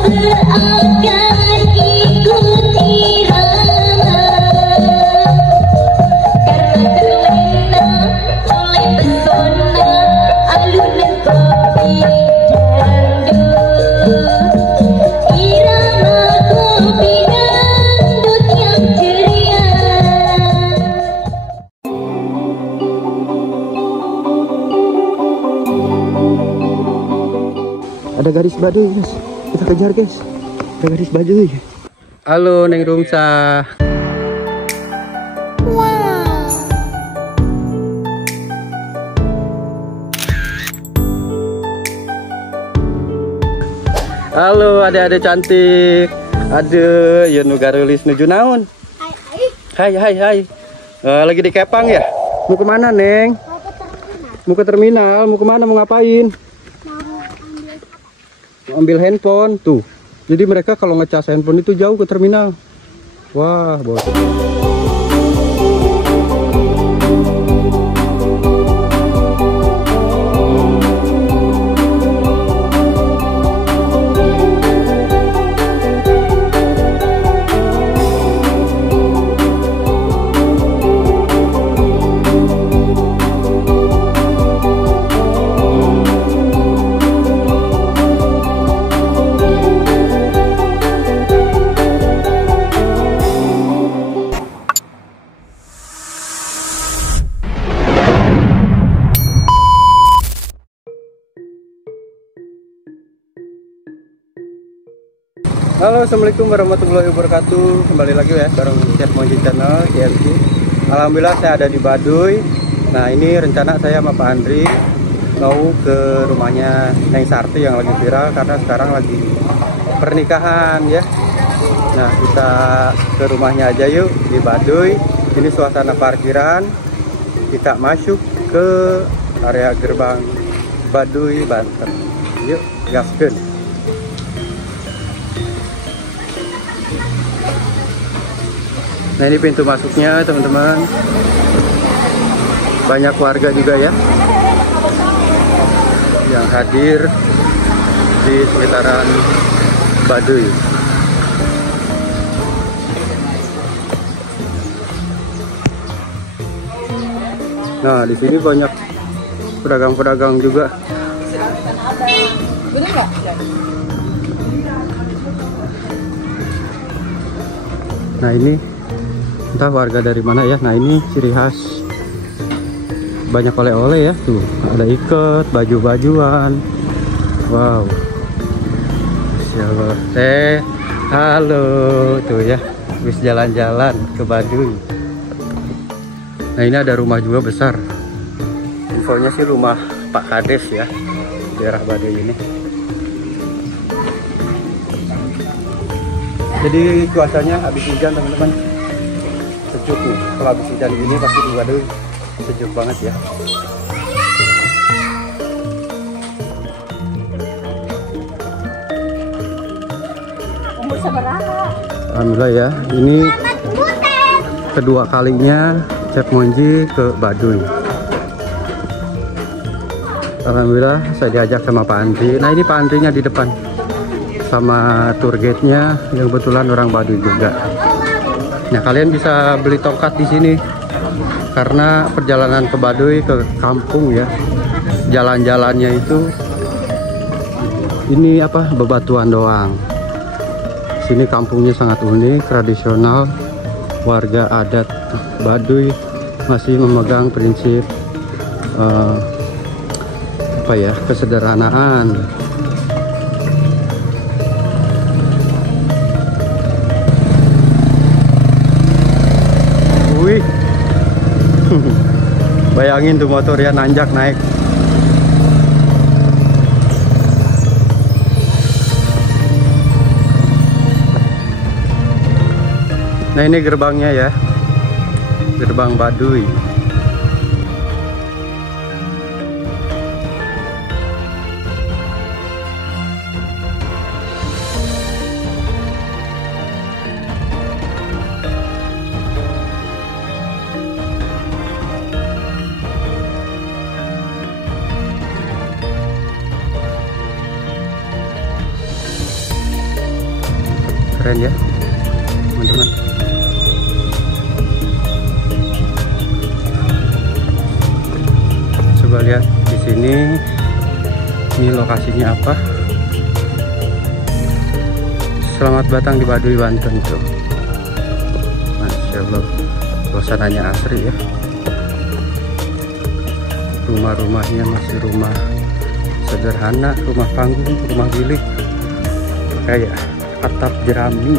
seakan ikuti hama, karena terlena oleh pesona alunan kopi dangdut, irama kopi dangdut yang ceria. Ada garis Baduy, guys. Kita kejar, guys. Ada garis Baduy. Halo, Neng Rumsa. Halo, adik-adik cantik. Aduh, ya nu garulis nuju naon? Hai. Lagi di Kepang ya? Mau kemana, Neng? Mau ke terminal. Mau kemana? Mau ngapain? Ambil handphone tuh. Jadi mereka kalau ngecas handphone itu jauh ke terminal. Wah, bos. Halo, assalamualaikum warahmatullahi wabarakatuh. Kembali lagi ya bareng Chef Monji Channel CFC. Alhamdulillah saya ada di Baduy. Nah, ini rencana saya sama Pak Andri mau ke rumahnya Neng Sarti yang lagi viral karena sekarang lagi pernikahan ya. Nah, kita ke rumahnya aja yuk di Baduy. Ini suasana parkiran. Kita masuk ke area gerbang Baduy, Banten. Yuk, gaskeun. Nah, ini pintu masuknya, teman-teman. Banyak warga juga ya yang hadir di sekitaran Baduy. Nah, di sini banyak pedagang-pedagang juga. Nah, ini entah warga dari mana ya. Nah, ini ciri khas, banyak oleh-oleh ya tuh, ada ikat, baju-bajuan. Wow, siapa halo tuh ya, habis jalan-jalan ke Baduy. Nah, ini ada rumah juga besar, infonya sih rumah Pak Kades ya, daerah Baduy ini. Jadi cuacanya habis hujan, teman-teman. Sejuk nih, kalau habis hujan gini pasti di Baduy sejuk banget ya. Umur seberapa? Alhamdulillah ya, ini kedua kalinya Chef Monji ke Baduy. Alhamdulillah saya diajak sama Pak Andri. Nah, ini Pak Andrinya di depan sama tour guide-nya yang kebetulan orang Baduy juga. Nah, kalian bisa beli tongkat di sini karena perjalanan ke Baduy, ke kampung ya, jalan-jalannya itu ini apa, bebatuan doang. Sini kampungnya sangat unik, tradisional. Warga adat Baduy masih memegang prinsip apa ya, kesederhanaan. Wih, bayangin tuh motor ya nanjak naik. Nah, ini gerbangnya ya, gerbang Baduy. keren ya, teman-teman. Coba lihat di sini. Ini lokasinya apa? Selamat datang di Baduy, Banten tuh. Masya Allah, suasananya asri ya. Rumah-rumahnya masih rumah sederhana, rumah panggung, rumah bilik, kayak atap jerami.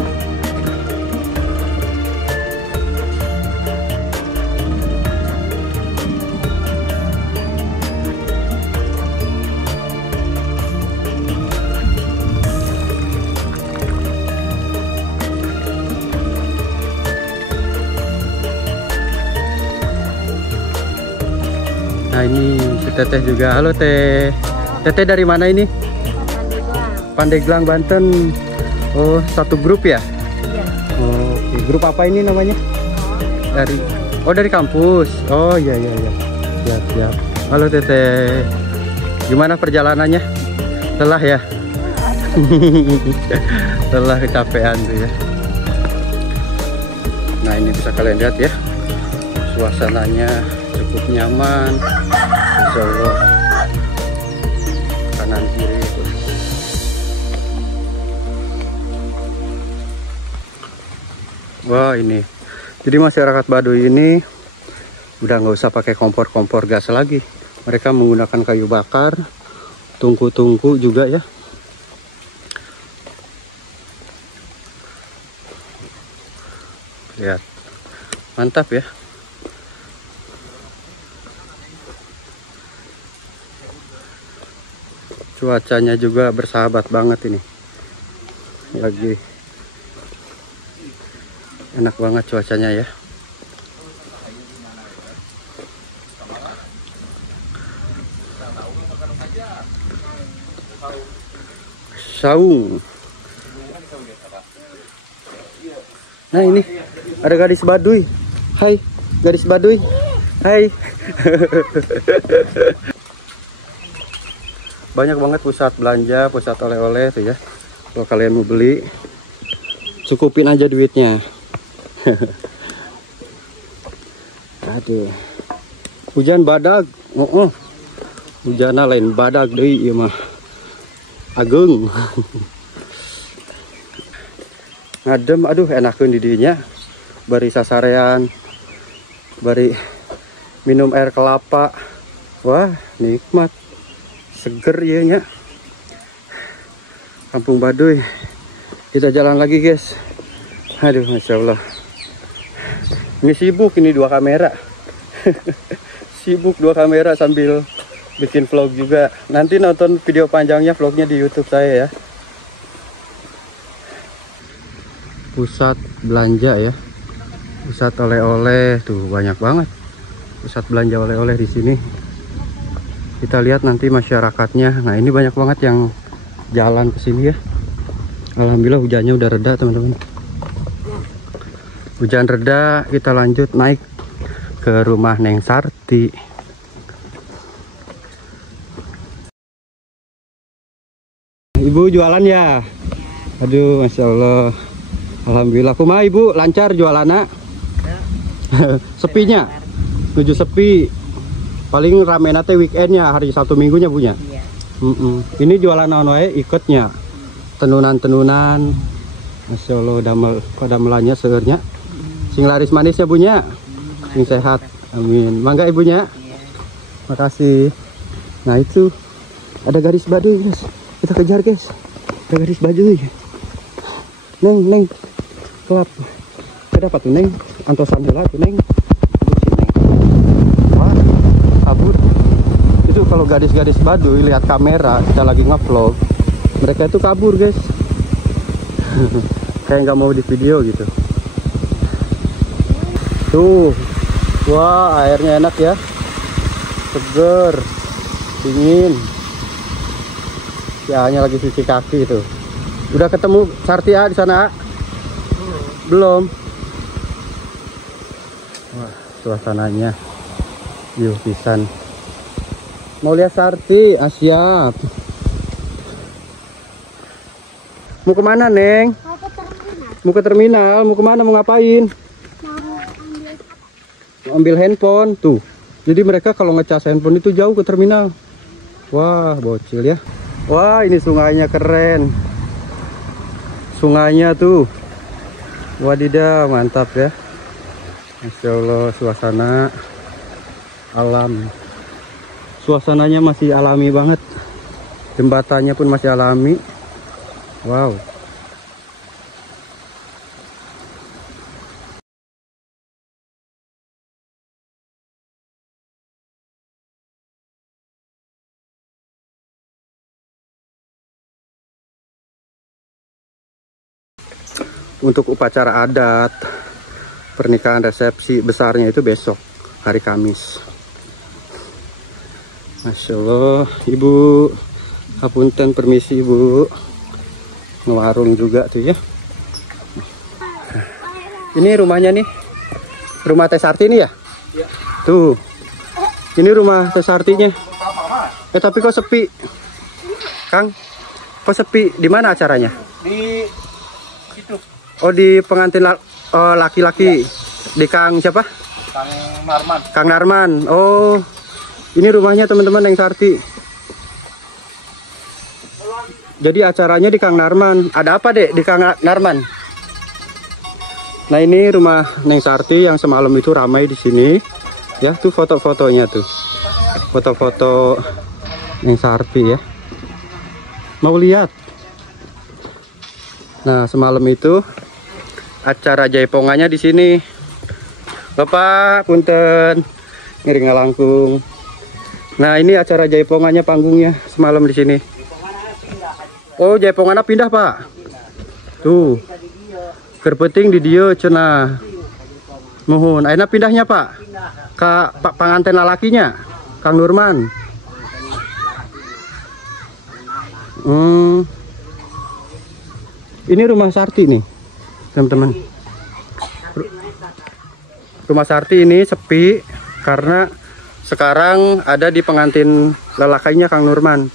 Nah ini si Teteh juga. Halo Teh. Teteh dari mana ini? Pandeglang, Banten. Oh, satu grup ya? Iya. Oh, oke. Grup apa ini namanya? Dari kampus. Oh iya iya iya. Siap siap. Halo Teteh. Gimana perjalanannya? Lelah ya? Lelah, kecapean tuh ya. Nah ini bisa kalian lihat ya, suasananya cukup nyaman. Insya Allah kanan kiri itu. Wah ini, jadi masyarakat Baduy ini udah nggak usah pakai kompor gas lagi. Mereka menggunakan kayu bakar, tungku juga ya. Lihat, mantap ya. Cuacanya juga bersahabat banget ini. Lagi enak banget cuacanya ya. Saung. Nah ini ada gadis Baduy. Hai, gadis Baduy. Hai. Banyak banget pusat belanja, pusat oleh-oleh tuh ya. Kalau kalian mau beli, cukupin aja duitnya. Aduh, hujan badag. Hujanna lain badag deui ieu mah. Agung. Ngadem, aduh enakeun di dinya. Bari sasarean, bari minum air kelapa. Wah, nikmat. Seger ya nya. Kampung Baduy. Kita jalan lagi guys. Aduh Masya Allah. Ini sibuk ini 2 kamera. Sibuk 2 kamera sambil bikin vlog juga. Nanti nonton video panjangnya vlognya di YouTube saya ya. Pusat belanja ya. Pusat oleh-oleh tuh banyak banget. Pusat belanja oleh-oleh di sini. Kita lihat nanti masyarakatnya. Nah ini banyak banget yang jalan ke sini ya. Alhamdulillah hujannya udah reda teman-teman. Hujan reda, kita lanjut naik ke rumah Neng Sarti. Ibu jualan ya? Aduh Masya Allah. Alhamdulillah. Kumaha ibu lancar jualannya? Sepinya? Menuju sepi. Paling rame nate weekendnya, hari Sabtu Minggunya punya. Iya. Ini jualan naon wae ikutnya. Tenunan-tenunan. Masya Allah pada melanya seurnya. Sing laris manis ya punya. Sing sehat. Amin. Mangga ibunya. Iya. Makasih. Nah itu ada gadis Baduy guys. Kita kejar guys. Ada gadis Baduy. Neng. Kelap. Ada apa tuh Neng? Antosan heula tuh Neng. Kabur. Itu kalau gadis-gadis Baduy lihat kamera kita lagi ngevlog, mereka itu kabur guys. Kayak nggak mau di video gitu. Tuh, wah airnya enak ya, seger, dingin. Ya hanya lagi cuci kaki itu. Udah ketemu Sarti A di sana A? Belum. Wah suasananya. Yuk pisan. Mau lihat Sarti? Ah, siap. Mau kemana Neng? Mau ke terminal. Mau ke terminal, mau kemana, mau ngapain? Mau ambil handphone, tuh. Jadi mereka kalau ngecas handphone itu jauh ke terminal. Wah, bocil ya. Wah, ini sungainya keren. Sungainya tuh. Wadidaw, mantap ya. Masya Allah, suasana alam. Suasananya masih alami banget. Jembatannya pun masih alami. Wow. Untuk upacara adat pernikahan resepsi besarnya itu besok hari Kamis. Masya Allah, Ibu. Hapunten, permisi Ibu. Ngewarung juga tuh ya. Ini rumahnya nih. Rumah Teh Sarti nih ya? Iya. Tuh. Ini rumah Teh Sartinya. Tapi kok sepi? Kang, kok sepi? Di mana acaranya? Di situ. Oh, di pengantin laki-laki. Di Kang siapa? Kang Narman. Kang Narman. Oh, ini rumahnya teman-teman Neng Sarti. Jadi acaranya di Kang Narman. Ada apa dek di Kang Narman? Nah, ini rumah Neng Sarti yang semalam itu ramai di sini. Ya, tuh foto-fotonya tuh. Foto-foto Neng Sarti ya. Mau lihat? Nah, semalam itu acara jaipongannya di sini. Bapak, punten, ngiring ngalangkung. Nah, ini acara jaipongannya, panggungnya semalam di sini. Oh, jaipongannya pindah Pak. Tuh, kerpeting di dia cenah. Mohon, aina pindahnya Pak. Ke Pak pengantin lalakinya, Kang Nurman. Ini rumah Sarti nih, teman-teman. Rumah Sarti ini sepi karena sekarang ada di pengantin lelakainya Kang Nurman.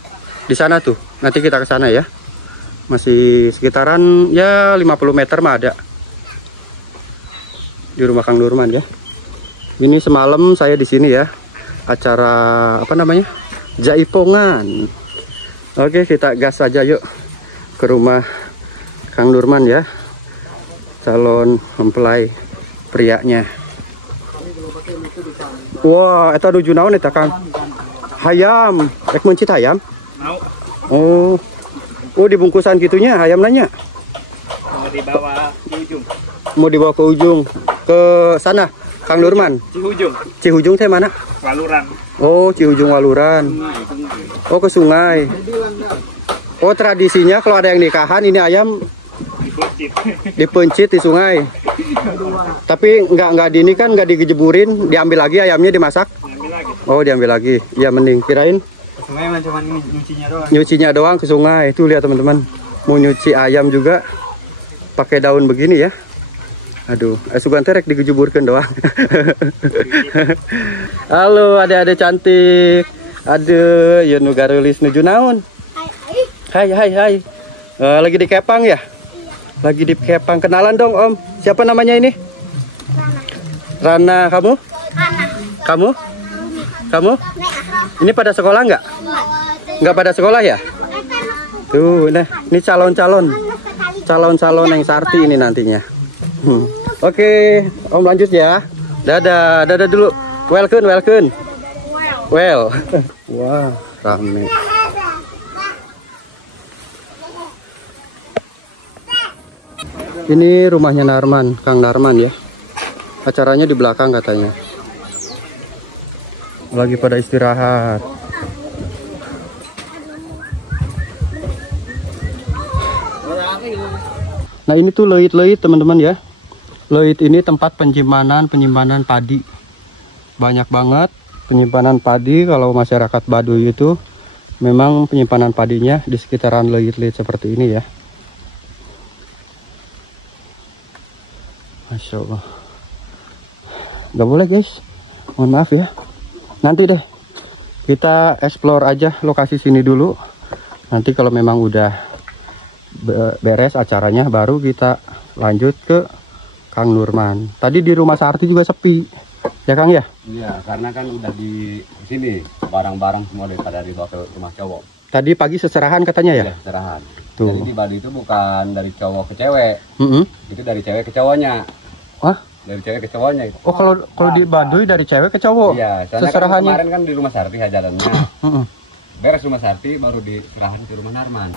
Di sana tuh. Nanti kita ke sana ya. Masih sekitaran ya 50 meter mah ada. Di rumah Kang Nurman ya. Ini semalam saya di sini ya. Acara apa namanya? Jaipongan. Oke, kita gas aja yuk ke rumah Kang Nurman ya, calon mempelai prianya. Wah, eta nuju naon eta Kang? Hayam, rek mencit hayam? Oh, oh dibungkusan gitunya hayam nanya. Mau dibawa ke ujung. Mau dibawa ke ujung, ke sana Kang Nurman. Cihujung. Cihujung teh mana? Waluran. Oh, Cihujung Waluran. Oh, ke sungai. Oh, tradisinya kalau ada yang nikahan ini ayam dipencit di sungai. Tapi nggak di ini kan, nggak dijeburin, diambil lagi ayamnya, dimasak. Oh, diambil lagi. Ya mending kirain Sungai mah cuma nyucinya doang. Nyucinya doang ke sungai. Itu lihat teman-teman. Mau nyuci ayam juga pakai daun begini ya. Aduh, sugan terek digejeburkan doang. Halo, adik-adik cantik. Aduh, ya nu garulis nuju naon? Hai. Lagi di Kepang ya? Lagi di Kepang. Kenalan dong Om. Siapa namanya ini? Rana. Kamu? Kamu? Kamu? Ini pada sekolah nggak? Nggak pada sekolah ya? Tuh, nah, ini calon-calon yang Sarti ini nantinya. Oke, Om lanjut ya. Dadah dulu. Welcome. Well. Wah, rame. Ini rumahnya Narman, Kang Narman ya. Acaranya di belakang katanya. Lagi pada istirahat. Nah, ini tuh leit-leit teman-teman ya. Leit ini tempat penyimpanan padi. Banyak banget penyimpanan padi. Kalau masyarakat Baduy itu memang penyimpanan padinya di sekitaran leit-leit seperti ini ya. Masya Allah. Gak boleh guys, mohon maaf ya. Nanti deh kita explore aja lokasi sini dulu. Nanti kalau memang udah beres acaranya baru kita lanjut ke Kang Nurman. Tadi di rumah Sarti juga sepi, ya Kang ya? Iya, karena kan udah di sini barang-barang semua daripada dibawa ke rumah cowok. Tadi pagi seserahan katanya ya? Iya, serahan. Tuh. Jadi di Baduy itu bukan dari cowok ke cewek, itu dari cewek ke cowoknya. Wah? Dari cewek ke cowoknya itu. Oh, kalau di Baduy dari cewek ke cowok? Iya, soalnya kan seserahannya. kemarin kan di rumah Sarti hajarannya. Beres rumah Sarti baru diserahan ke rumah Narman.